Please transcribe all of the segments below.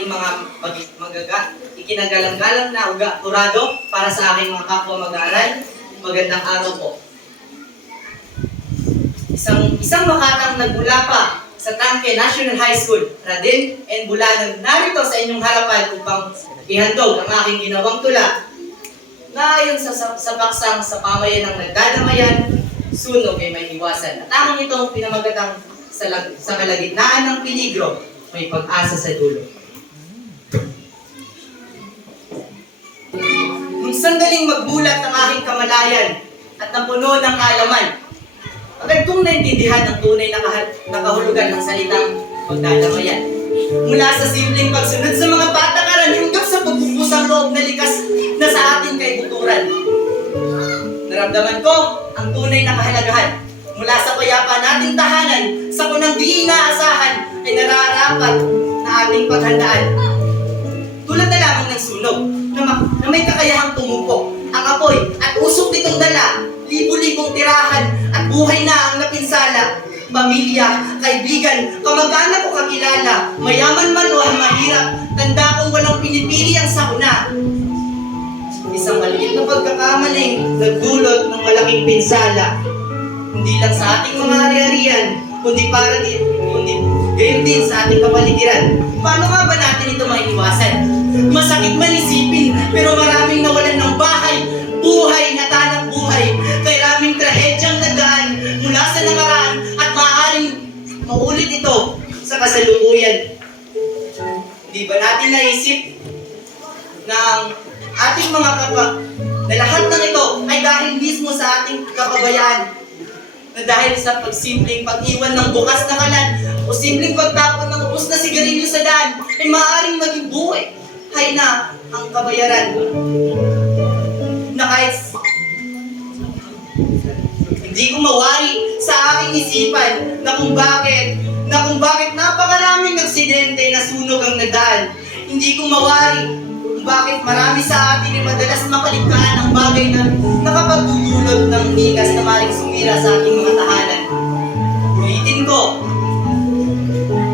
ating mga ikinagalang-galang na turado para sa aking mga kapwa mag-aaral. Magandang araw po. Isang makatang nagmula pa sa Tangke National High School, Radin and Bulacan, narito sa inyong harapan upang ihandog ang aking ginawang tula na ayon sa paksang sa pamayan ng nagdadamayan, sunog ay may iwasan. At aking itong pinamagatang sa kalagitnaan ng peligro, may pag-asa sa dulo. Nung sandaling magbulat ang aking kamalayan at napuno ng kaalaman, agad kong naintindihan ang tunay na kahulugan ng salitang pagdadamayan. Mula sa simpleng pagsunod sa mga patakaran hanggang sa pagpupusang loob na likas na sa ating kaibuturan. Naramdaman ko ang tunay na kahalagahan. Mula sa payapa nating tahanan, sa kunang di inaasahan ay nararapat na ating paghandaan. Tulad na lamang ng sunog na may kakayahang tumumpok ang apoy at usok nitong dala, libu-libong tirahan at buhay na ang napinsala. Pamilya, kaibigan, kamag-anak o kakilala, mayaman man o mahirap, tanda kong walang pinipili ang sakuna. Isang maliit na pagkakamaling nagdulot ng malaking pinsala. Hindi lang sa ating mga ari-arian, kundi gayon din sa ating kapaligiran. Paano nga ba natin ito maiiwasan? Masakit man isipin, pero maraming nawalan ng bahay, buhay at hanap buhay. Kaya maraming trahedyang nagaan mula sa nakaraan at maaaring maulit ito sa kasalukuyan. Hindi ba natin naisip na ating mga na lahat ng ito ay dahil mismo sa ating kapabayaan? Na dahil sa pagsimpleng pag-iwan ng bukas na kalan o simpleng pagtapon ng ubos na sigarilyo sa daan ay maaaring maging buhay na ang kabayaran. Na kahit hindi ko mawari sa aking isipan na kung bakit napakaraming aksidente na sunog ang nagdaan. Hindi ko mawari kung bakit marami sa atin ay madalas makaligtaan ang bagay na nakapagdudulot ng bigas na maaaring sumira sa ating mga tahanan. Ulitin ko,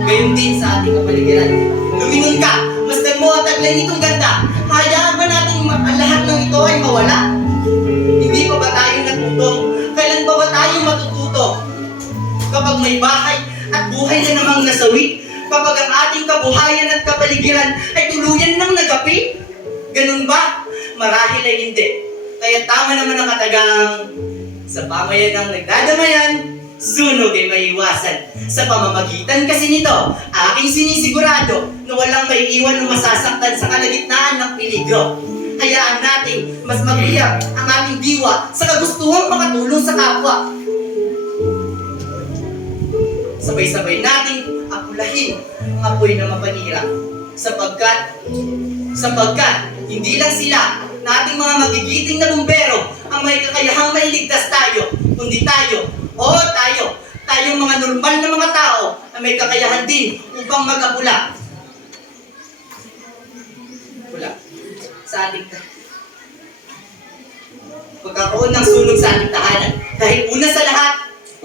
gayon din sa ating kapaligiran. Lumingon ka, masdan mo at taglay nitong ganda. Hayaan ba natin lahat ng ito ay mawala? Hindi pa ba tayo natuto? Kailan pa ba tayo matututo? Kapag may bahay at buhay na namang nasawi, kapag ang ating kabuhayan at kapaligiran ay tuluyan ng nagapi? Ganun ba? Marahil ay hindi. Kaya tama naman ang katagang sa pamayan ng nagdadamayan, sunog ay maiiwasan. Sa pamamagitan kasi nito, aking sinisigurado na walang maiiwan o masasaktan sa kalagitnaan ng peligro. Hayaan natin mas mabiyak ang ating diwa sa kagustuhang makatulong sa kapwa. Sabay-sabay nating akulahin ang apoy na mapanira. Sapagkat hindi lang sila na ating mga magigiting na bumbero ang may kakayahang mailigtas tayo, kundi tayong mga normal na mga tao na may kakayahan din upang mag-apula. Sa ating pagkakaroon ng sunog sa ating tahanan. Dahil una sa lahat,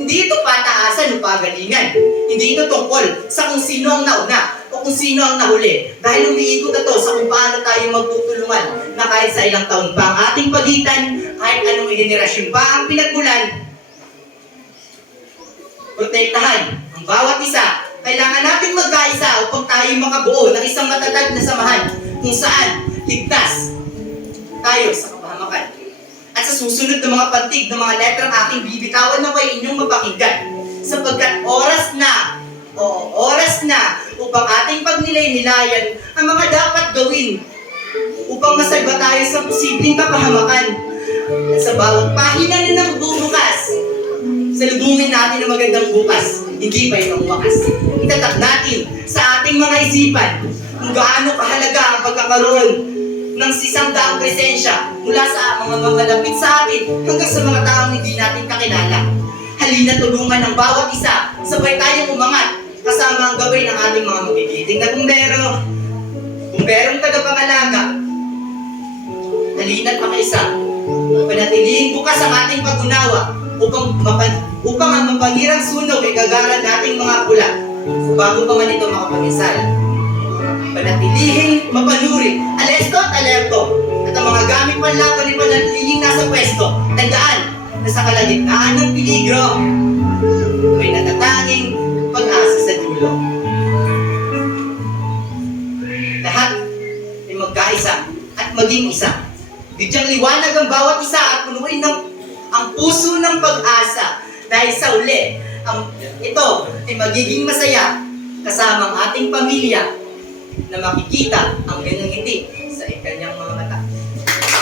hindi ito pataasan o pagalingan. Hindi ito tungkol sa kung sino ang nauna o kung sino ang nahuli. Dahil umiikot ito sa kung paano tayo magtutulungan na kahit sa ilang taon pa ang ating pagitan, kahit anong henerasyon pa ang pinagmulan, protektahan ang bawat isa. Kailangan natin magkaisa upang tayo makabuo ng isang matatag na samahan kung saan ligtas tayo sa kapahamakan. At sa susunod na mga pantig ng mga letrang aking bibitawan na kayo inyong mapakinggan. Sapagkat oras na upang ating pagnilay-nilayan ang mga dapat gawin upang masalba tayo sa posibleng kapahamakan. At sa bawat pahina na nagbubukas, salubungin natin ang magandang bukas, hindi pa itong wakas. Itatak natin sa ating mga isipan kung gaano kahalaga ang pagkakaroon ng isang daang presensya mula sa mga malapit sa atin hanggang sa mga taong hindi natin kakilala. Halina tulungan ng bawat isa, sabay tayong umangat kasama ang gabay ng ating mga magigiting na bumberong tagapangalaga. Halina't makiisa, panatilihin bukas ang ating pag-unawa upang ang mapangirang sunog ay gagaran nating mga pula bago pa man ito makapaginsala. Panatilihin papuri, alesto at alerto. At ang mga gamit panlaban ni pananatiling nasa pwesto. Tandaan na sa kalagitnaan ng peligro, may natatanging pag-asa sa dulo. Lahat ay magkaisa at maging isa. Bidyang liwanag ang bawat isa at punuin ang puso ng pag-asa. Dahil sa uli, ito ay magiging masaya kasama ang ating pamilya na makikita ang ganang ngiti